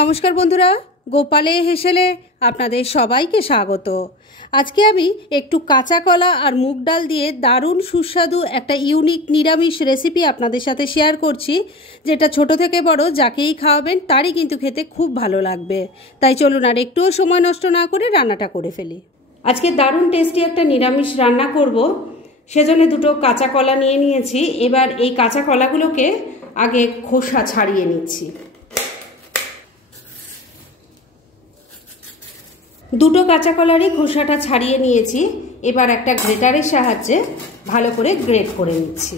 নমস্কার বন্ধুরা, গোপালে হেসেলে আপনাদের সবাইকে স্বাগত। আজকে আমি একটু কাঁচা কলা আর মুগ ডাল দিয়ে দারুণ সুস্বাদু একটা ইউনিক নিরামিষ রেসিপি আপনাদের সাথে শেয়ার করছি, যেটা ছোট থেকে বড় যাকেই খাওয়াবেন তারই কিন্তু খেতে খুব ভালো লাগবে। তাই চলুন আর একটুও সময় নষ্ট না করে রান্নাটা করে ফেলি। আজকে দারুণ টেস্টি একটা নিরামিষ রান্না করব, সেজন্য দুটো কাঁচা কলা নিয়ে নিয়েছি। এবার এই কাঁচা কলাগুলোকে আগে খোসা ছাড়িয়ে নিচ্ছি। দুটো কাঁচা কলারই খোসাটা ছাড়িয়ে নিয়েছি। এবার একটা গ্রেটারের সাহায্যে ভালো করে গ্রেট করে নিচ্ছি।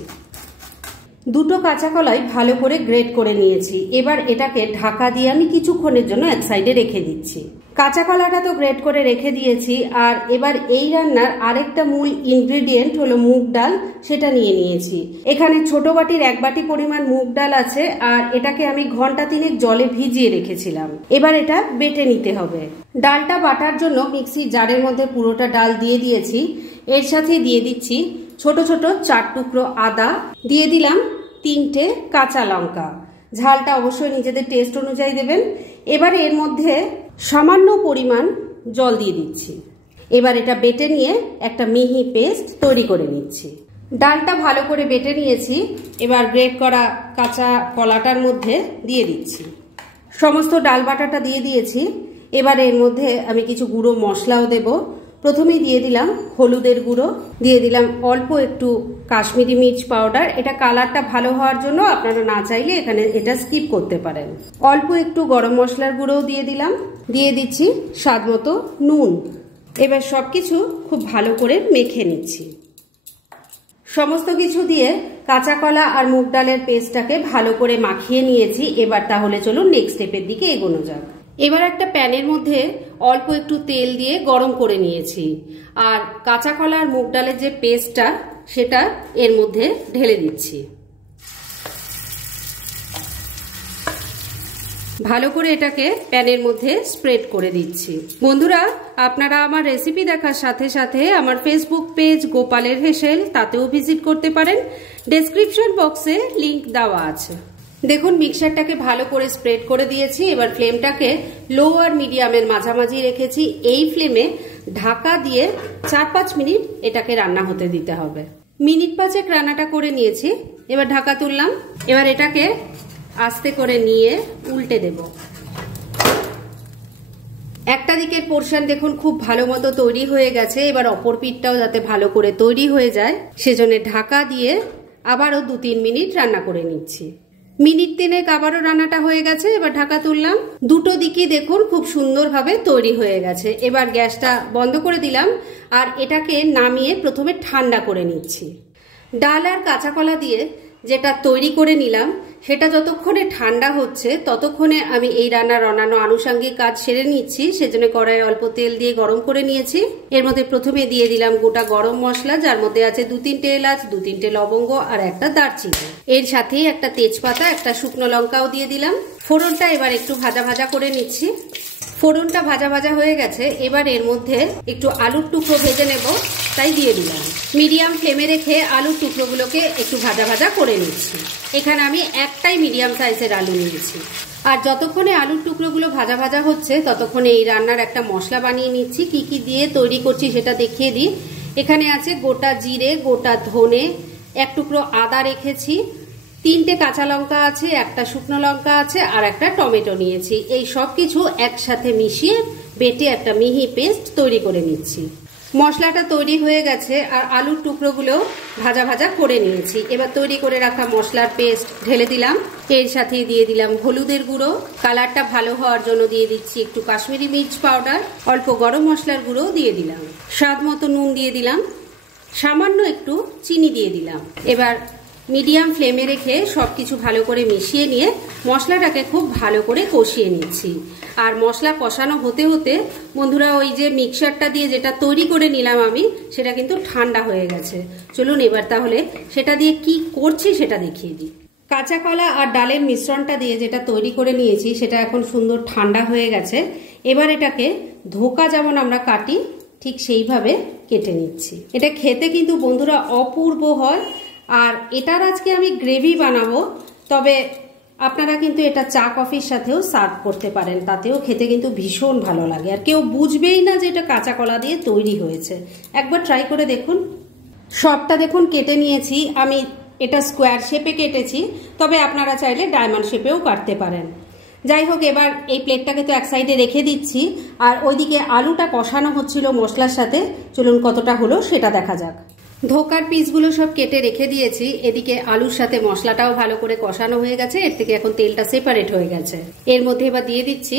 দুটো কাঁচা কলাই ভালো করে গ্রেট করে নিয়েছি। এবার এটাকে ঢাকা দিয়ে আমি কিছুক্ষণের জন্য এক সাইডে রেখে দিচ্ছি। কাঁচা কলাটা তো গ্রেট করে রেখে দিয়েছি। আর এবার এই রান্নার আরেকটা মূল ইনগ্রেডিয়েন্ট হলো মুগ ডাল, সেটা নিয়ে নিয়েছি। এখানে ছোট বাটির 1 বাটি পরিমাণ মুগ ডাল আছে, আর এটাকে আমি ঘন্টা 3 জলে ভিজিয়ে রেখেছিলাম। এবার এটা বেটে নিতে হবে। ডালটা বাটার জন্য মিক্সির জারের মধ্যে পুরোটা ডাল দিয়ে দিয়েছি। এর সাথে দিয়ে দিচ্ছি ছোট ছোট 4 টুকরো আদা, দিয়ে দিলাম 3টে কাঁচা লঙ্কা। ঝালটা অবশ্যই নিজেদের টেস্ট অনুযায়ী দেবেন। এবার এর মধ্যে সামান্য পরিমাণ জল দিয়ে দিচ্ছি। এবার এটা বেটে নিয়ে একটা মিহি পেস্ট তৈরি করে নিচ্ছি। ডালটা ভালো করে বেটে নিয়েছি। এবার গ্রেট করা কাঁচা কলাটার মধ্যে দিয়ে দিচ্ছি। সমস্ত ডাল বাটাটা দিয়ে দিয়েছি। এবার এর মধ্যে আমি কিছু গুঁড়ো মশলাও দেব। প্রথমেই দিয়ে দিলাম হলুদের গুঁড়ো, দিয়ে দিলাম অল্প একটু কাশ্মীরি মির্চ পাউডার। এটা কালারটা ভালো হওয়ার জন্য, আপনারা না চাইলে এখানে এটা স্কিপ করতে পারেন। অল্প একটু গরম মশলার গুঁড়োও দিয়ে দিলাম। দিয়ে দিচ্ছি স্বাদ মতো নুন। এবার সবকিছু খুব ভালো করে মেখে নিচ্ছি। সমস্ত কিছু দিয়ে কাঁচা কলা আর মুগ ডালের পেস্টটাকে ভালো করে মাখিয়ে নিয়েছি। এবার তাহলে চলুন নেক্সট স্টেপের দিকে এগোনো যাক। এবার একটা প্যানের মধ্যে অল্প একটু তেল দিয়ে গরম করে নিয়েছি, আর কাঁচা কলা আর মুগ ডালের যে পেস্টটা সেটা এর মধ্যে ঢেলে দিচ্ছি। ভালো করে এটাকে প্যানের মধ্যে স্প্রেড করে দিচ্ছি। বন্ধুরা, আপনারা আমার রেসিপি দেখার সাথে সাথে আমার ফেসবুক পেজ গোপালের হেসেল, তাতেও ভিজিট করতে পারেন। ডেসক্রিপশন বক্সে লিংক দেওয়া আছে। দেখুন, মিক্সারটাকে ভালো করে স্প্রেড করে দিয়েছি। এবার ফ্লেমটাকে লো আর মিডিয়ামের মাঝামাঝি রেখেছি। এই ফ্লেমে ঢাকা দিয়ে 4-5 মিনিট এটাকে রান্না হতে দিতে হবে। মিনিট 5 রান্নাটা করে নিয়েছি। এবার ঢাকা তুললাম। এবার এটাকে আস্তে করে নিয়ে উল্টে দেব। একটা দিকের পোর্শন দেখুন খুব ভালো মতো তৈরি হয়ে গেছে। এবার অপর পিঠটাও যাতে ভালো করে তৈরি হয়ে যায়, সেজন্য ঢাকা দিয়ে আবারও 2-3 মিনিট রান্না করে নিচ্ছি। মিনিট 3 আবারও রান্নাটা হয়ে গেছে। এবার ঢাকা তুললাম। দুটো দিকই দেখুন খুব সুন্দরভাবে তৈরি হয়ে গেছে। এবার গ্যাসটা বন্ধ করে দিলাম, আর এটাকে নামিয়ে প্রথমে ঠান্ডা করে নিচ্ছি। ডাল আর কাঁচা কলা দিয়ে যেটা তৈরি করে নিলাম, সেটা যতক্ষণে ঠান্ডা হচ্ছে ততক্ষণে আমি এই রান্নার অন্যান্য আনুষঙ্গিক কাজ সেরে নিচ্ছি। সেজন্য কড়াইয়ে অল্প তেল দিয়ে গরম করে নিয়েছি। এর মধ্যে প্রথমে দিয়ে দিলাম গোটা গরম মশলা, যার মধ্যে আছে 2-3টে এলাচ, 2-3টে লবঙ্গ আর একটা দারচিনি। এর সাথেই একটা তেজপাতা, একটা শুকনো লঙ্কাও দিয়ে দিলাম। ফোড়নটা এবার একটু ভাজা ভাজা করে নিচ্ছি। ফোড়নটা ভাজা ভাজা হয়ে গেছে। এবার এর মধ্যে একটু আলুর টুকরো ভেজে নেব, তাই দিয়ে দিলাম। মিডিয়াম ফ্লেমে রেখে আলুর টুকরোগুলোকে একটু ভাজা ভাজা করে নিচ্ছি। এখানে আমি একটাই মিডিয়াম সাইজের আলু নিয়েছি। আর যতক্ষণে আলুর টুকরোগুলো ভাজা ভাজা হচ্ছে ততক্ষণে এই রান্নার একটা মশলা বানিয়ে নিচ্ছি। কি কি দিয়ে তৈরি করছি সেটা দেখিয়ে দিই। এখানে আছে গোটা জিরে, গোটা ধনে, 1 টুকরো আদা রেখেছি, 3টে কাঁচা লঙ্কা আছে, একটা শুকনো লঙ্কা আছে, আর একটা টমেটো নিয়েছি। এই সব কিছু একসাথে মিশিয়ে বেটে একটা মিহি পেস্ট তৈরি করে নিচ্ছি। মশলাটা তৈরি হয়ে গেছে, আর আলুর টুকরোগুলো ভাজা ভাজা করে নিয়েছি। এবার তৈরি করে রাখা মশলার পেস্ট ঢেলে দিলাম। এর সাথে দিয়ে দিলাম হলুদের গুঁড়ো, কালারটা ভালো হওয়ার জন্য দিয়ে দিচ্ছি একটু কাশ্মীরি মির্চ পাউডার, অল্প গরম মশলার গুঁড়ো দিয়ে দিলাম, স্বাদ মতো নুন দিয়ে দিলাম, সামান্য একটু চিনি দিয়ে দিলাম। এবার মিডিয়াম ফ্লেমে রেখে সবকিছু ভালো করে মিশিয়ে নিয়ে মশলাটাকে খুব ভালো করে কষিয়ে নিচ্ছি। আর মশলা কষানো হতে হতে বন্ধুরা, ওই যে মিক্সারটা দিয়ে যেটা তৈরি করে নিলাম আমি, সেটা কিন্তু ঠান্ডা হয়ে গেছে। চলুন এবার তাহলে সেটা দিয়ে কি করছি সেটা দেখিয়ে দিই। কাঁচা কলা আর ডালের মিশ্রণটা দিয়ে যেটা তৈরি করে নিয়েছি সেটা এখন সুন্দর ঠান্ডা হয়ে গেছে। এবার এটাকে ধোকা যেমন আমরা কাটি ঠিক সেইভাবে কেটে নিচ্ছি। এটা খেতে কিন্তু বন্ধুরা অপূর্ব হয়। আর এটার আজকে আমি গ্রেভি বানাবো, তবে আপনারা কিন্তু এটা চা কফির সাথেও সার্ভ করতে পারেন, তাতেও খেতে কিন্তু ভীষণ ভালো লাগে, আর কেউ বুঝবেই না যে এটা কাঁচা কলা দিয়ে তৈরি হয়েছে। একবার ট্রাই করে দেখুন। সবটা দেখুন কেটে নিয়েছি আমি, এটা স্কোয়ার শেপে কেটেছি, তবে আপনারা চাইলে ডায়মন্ড শেপেও কাটতে পারেন। যাই হোক, এবার এই প্লেটটাকে তো এক সাইডে রেখে দিচ্ছি, আর ওইদিকে আলুটা কষানো হচ্ছিল মশলার সাথে। চলুন কতটা হলো সেটা দেখা যাক। ধোকার পিসগুলো সব কেটে রেখে দিয়েছি, এদিকে আলুর সাথে মশলাটাও ভালো করে কষানো হয়ে গেছে, এর থেকে এখন তেলটা সেপারেট হয়ে গেছে। এর মধ্যে এবার দিয়ে দিচ্ছি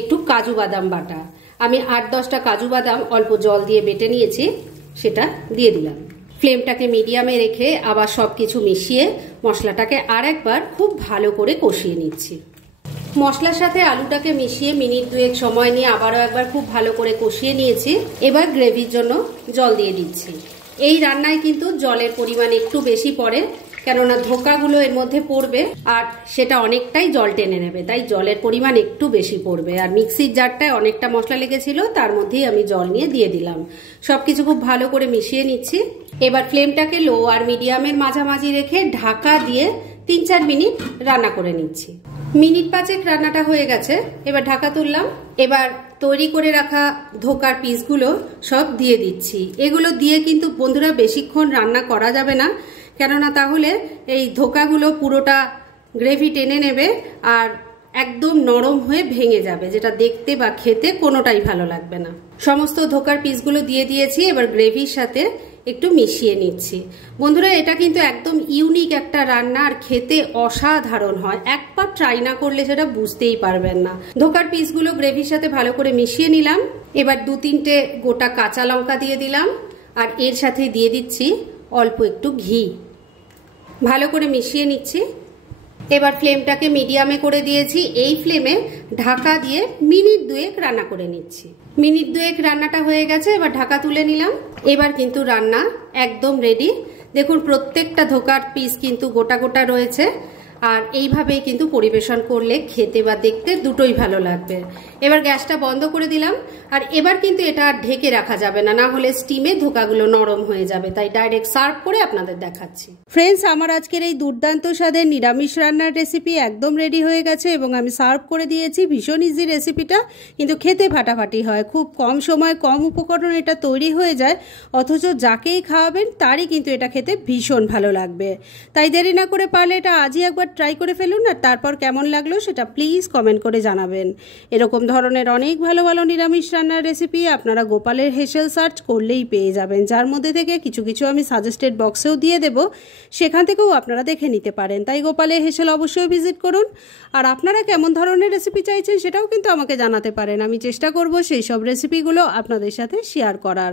একটু কাজু বাদাম বাটা। আমি 8-10টা কাজু বাদাম অল্প জল দিয়ে বেটে নিয়েছি, সেটা দিয়ে দিলাম। ফ্লেমটাকে মিডিয়ামে রেখে আবার সবকিছু মিশিয়ে মশলাটাকে আর একবার খুব ভালো করে কষিয়ে নিচ্ছি। মশলার সাথে আলুটাকে মিশিয়ে মিনিট 2 সময় নিয়ে আবারও একবার খুব ভালো করে কষিয়ে নিয়েছি। এবার গ্রেভির জন্য জল দিয়ে দিচ্ছি। এই রান্নায় কিন্তু জলের পরিমাণ একটু বেশি পড়ে, কেননা ধোকাগুলো এর মধ্যে পড়বে আর সেটা অনেকটাই জল টেনে নেবে, তাই জলের পরিমাণ একটু বেশি পড়বে। আর মিক্সির জারটায় অনেকটা মশলা লেগেছিল, তার মধ্যেই আমি জল নিয়ে দিয়ে দিলাম। সবকিছু খুব ভালো করে মিশিয়ে নিচ্ছি। এবার ফ্লেমটাকে লো আর মিডিয়ামের মাঝামাঝি রেখে ঢাকা দিয়ে 3-4 মিনিট রান্না করে নিচ্ছি। মিনিট 5 রান্নাটা হয়ে গেছে, এবার ঢাকা তুললাম। এবার তৈরি করে রাখা ধোকার পিসগুলো সব দিয়ে দিচ্ছি। এগুলো দিয়ে কিন্তু বন্ধুরা বেশিক্ষণ রান্না করা যাবে না, কেননা তাহলে এই ধোকাগুলো পুরোটা গ্রেভি টেনে নেবে আর একদম নরম হয়ে ভেঙে যাবে, যেটা দেখতে বা খেতে কোনোটাই ভালো লাগবে না। সমস্ত ধোকার পিসগুলো দিয়ে দিয়েছি, এবার গ্রেভির সাথে একটু মিশিয়ে নিচ্ছি। বন্ধুরা এটা কিন্তু একদম ইউনিক একটা রান্না, আর খেতে অসাধারণ হয়। একবার ট্রাই না করলে সেটা বুঝতেই পারবেন না। ধোকার পিসগুলো গ্রেভির সাথে ভালো করে মিশিয়ে নিলাম। এবার 2-3টে গোটা কাঁচা লঙ্কা দিয়ে দিলাম, আর এর সাথে দিয়ে দিচ্ছি অল্প একটু ঘি। ভালো করে মিশিয়ে নিচ্ছি। এবার ফ্লেমটাকে মিডিয়ামে করে দিয়েছি। এই ফ্লেমে ঢাকা দিয়ে মিনিট 2 রান্না করে নিচ্ছি। মিনিট 2 রান্নাটা হয়ে গেছে, এবার ঢাকা তুলে নিলাম। এবার কিন্তু রান্না একদম রেডি। দেখুন প্রত্যেকটা ধোকার পিস কিন্তু গোটা গোটা রয়েছে, আর এইভাবেই কিন্তু পরিবেশন করলে খেতে বা দেখতে দুটোই ভালো লাগবে। এবার গ্যাসটা বন্ধ করে দিলাম, আর এবার কিন্তু এটা ঢেকে রাখা যাবে না, না হলে স্টিমে ধোকাগুলো নরম হয়ে যাবে, তাই ডাইরেক্ট সার্ভ করে আপনাদের দেখাচ্ছি। ফ্রেন্ডস, আমার আজকের এই দুর্দান্ত স্বাদের নিরামিষ রান্নার রেসিপি একদম রেডি হয়ে গেছে এবং আমি সার্ভ করে দিয়েছি। ভীষণ ইজি রেসিপিটা, কিন্তু খেতে ফাটাফাটি হয়। খুব কম সময় কম উপকরণ এটা তৈরি হয়ে যায়, অথচ যাকেই খাওয়াবেন তারই কিন্তু এটা খেতে ভীষণ ভালো লাগবে। তাই দেরি না করে পারলে এটা আজই একবার ট্রাই করে ফেলুন, আর তারপর কেমন লাগলো সেটা প্লিজ কমেন্ট করে জানাবেন। এরকম ধরনের অনেক ভালো ভালো নিরামিষ রান্নার রেসিপি আপনারা গোপালের হেসেল সার্চ করলেই পেয়ে যাবেন, যার মধ্যে থেকে কিছু কিছু আমি সাজেস্টেড বক্সেও দিয়ে দেব, সেখান থেকেও আপনারা দেখে নিতে পারেন। তাই গোপালের হেসেল অবশ্যই ভিজিট করুন। আর আপনারা কেমন ধরনের রেসিপি চাইছেন সেটাও কিন্তু আমাকে জানাতে পারেন। আমি চেষ্টা করব সেই সব রেসিপিগুলো আপনাদের সাথে শেয়ার করার।